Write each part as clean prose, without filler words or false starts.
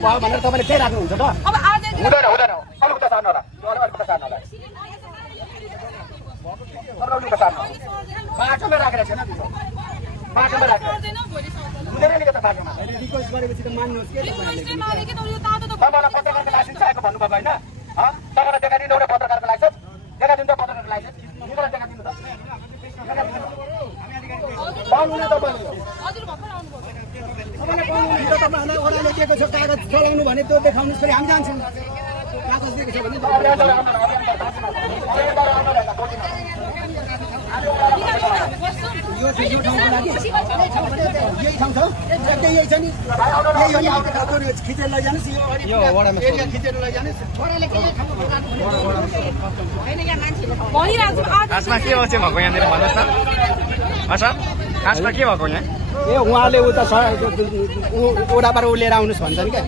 भनेर तपाईले के राख्नुहुन्छ त? अब आज हुँदैन हुँदैन अलिक उता सार्नु होला अलिक उता सार्नु होला अलिक उता सार्नु बाटोमा राखेर छैन त्यो बाटोमा राखेर हुँदैन नि त बाटोमा रिक्वेस्ट गरेपछि त मान्नुहोस् के तपाईलाई पत्रकारको लाइसेन्स चाहिएको भन्नुभएको होइन तपाईँलाई देखाइदिनु एउटा पत्रकारको लाइसेन्स देखाइदिनु त पत्रकारको लाइसेन्स निकालेर देखाइदिनु त पाउनु तपाईँले तपाईँलाई ओराले दिएको छ कागज चलाउनु भने त्यो देखाउनुहोस् फेरि हामी जान्छौँ कागज दिएको छ भने यो ठाउँको लागि यही ठाउँ छ यही छ नि खिचेर लैजानुहोस् यो एरिया खिचेर लैजानुहोस् खासमा के हो चाहिँ भएको यहाँनिर भन्नुहोस् त सर खासमा के भएको यहाँ ए उहाँले उता ओडाबाट लिएर आउनुहोस् भन्छन् क्या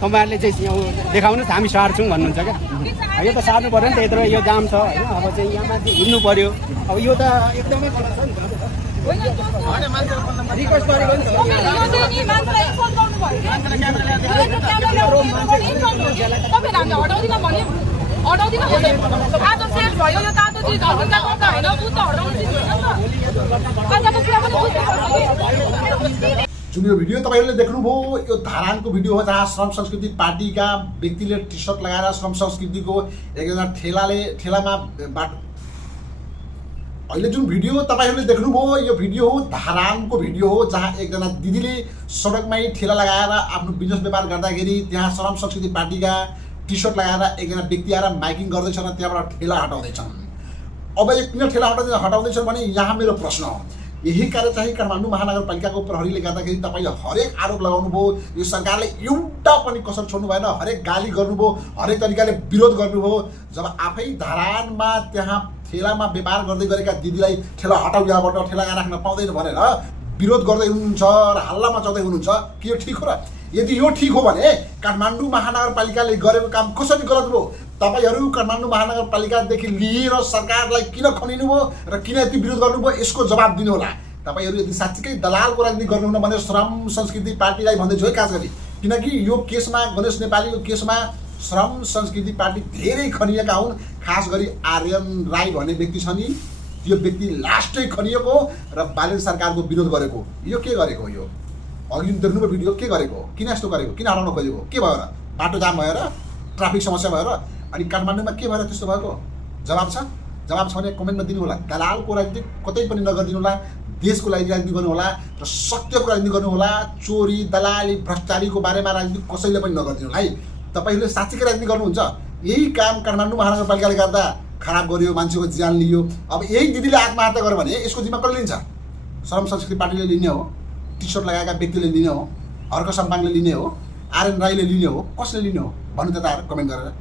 तपाईँहरूले चाहिँ देखाउनुहोस् हामी सार्छौँ भन्नुहुन्छ क्या यो त सार्नु पऱ्यो नि त यत्रो यो जाम छ होइन अब चाहिँ यहाँ मान्छे हिँड्नु पऱ्यो अब यो त एकदमै रिक्वेस्ट गरेको नि जुन यो भिडियो तपाईँहरूले देख्नुभयो यो धारानको भिडियो हो जहाँ श्रम संस्कृति पार्टीका व्यक्तिले टी सर्ट लगाएर श्रम संस्कृतिको एकजना ठेलामा अहिले जुन भिडियो तपाईँहरूले देख्नुभयो यो भिडियो हो धारानको भिडियो हो जहाँ एकजना दिदीले सडकमै ठेला लगाएर आफ्नो बिजनेस व्यापार गर्दाखेरि त्यहाँ श्रम संस्कृति पार्टीका टी सर्ट लगाएर एकजना व्यक्ति आएर माइकिङ गर्दैछ र त्यहाँबाट ठेला हटाउँदैछन्। अब यो किन ठेला हटाउँदैछन् भने यहाँ मेरो प्रश्न हो यही कार्य चाहिँ काठमाडौँ महानगरपालिकाको प्रहरीले गर्दाखेरि तपाईँले हरेक आरोप लगाउनु भयो यो सरकारले एउटा पनि कसर छोड्नु भएन हरेक गाली गर्नुभयो हरेक तरिकाले विरोध गर्नुभयो जब आफै धरानमा त्यहाँ ठेलामा व्यापार गर्दै गरेका दिदीलाई ठेला हटाउ यहाँबाट ठेला राख्न पाउँदैन भनेर विरोध गर्दै हुनुहुन्छ र हल्ला मचाउँदै हुनुहुन्छ के यो ठिक हो र यदि यो ठिक हो भने काठमाडौँ महानगरपालिकाले गरेको काम कसरी गलत भयो तपाईहरू काठमाडौँ महानगरपालिकादेखि लिएर सरकारलाई किन खनिनु भयो र किन यति विरोध गर्नुभयो यसको जवाब दिनु होला। तपाईहरू यदि साँच्चीकै दलालको राजनीति गर्नुहुन्न भने श्रम संस्कृति पार्टीलाई भन्दैछु है खास गरी किनकि यो केसमा गणेश नेपालीको केसमा श्रम संस्कृति पार्टी धेरै खनिएका हुन् खास गरी आर्यन राई भन्ने व्यक्ति छ नि त्यो व्यक्ति लास्टै खनिएको र बालेन सरकारको विरोध गरेको यो के गरेको यो अघि देख्नुभयो भिडियो के गरेको किन यस्तो गरेको किन हटाउन खोजेको के भयो र बाटो जाम भयो र ट्राफिक समस्या भयो र अनि काठमाडौँमा के भएर त्यस्तो भएको जवाब छ भने कमेन्टमा दिनु होला। दलालको राजनीति कतै पनि नगरिदिनु होला देशको लागि राजनीति गर्नु होला र सत्यको राजनीति गर्नु होला चोरी दलाली भ्रष्टाचारीको बारेमा राजनीति कसैले पनि नगरिदिनु होला है। तपाईहरूले साँच्चीकै राजनीति गर्नुहुन्छ यही काम काठमाडौँ महानगरपालिकाले गर्दा खराब गर्यो मान्छेको ज्यान लियो अब यही दिदीले आत्महत्या गर्यो भने यसको जिम्मा कसले लिन्छ श्रम संस्कृति पार्टीले लिने हो टी सर्ट लगाएका व्यक्तिले लिने हो हर्क सम्पाङले लिने हो आर्यन राईले लिने हो कसले लिने हो भन्नु त कमेन्ट गरेर।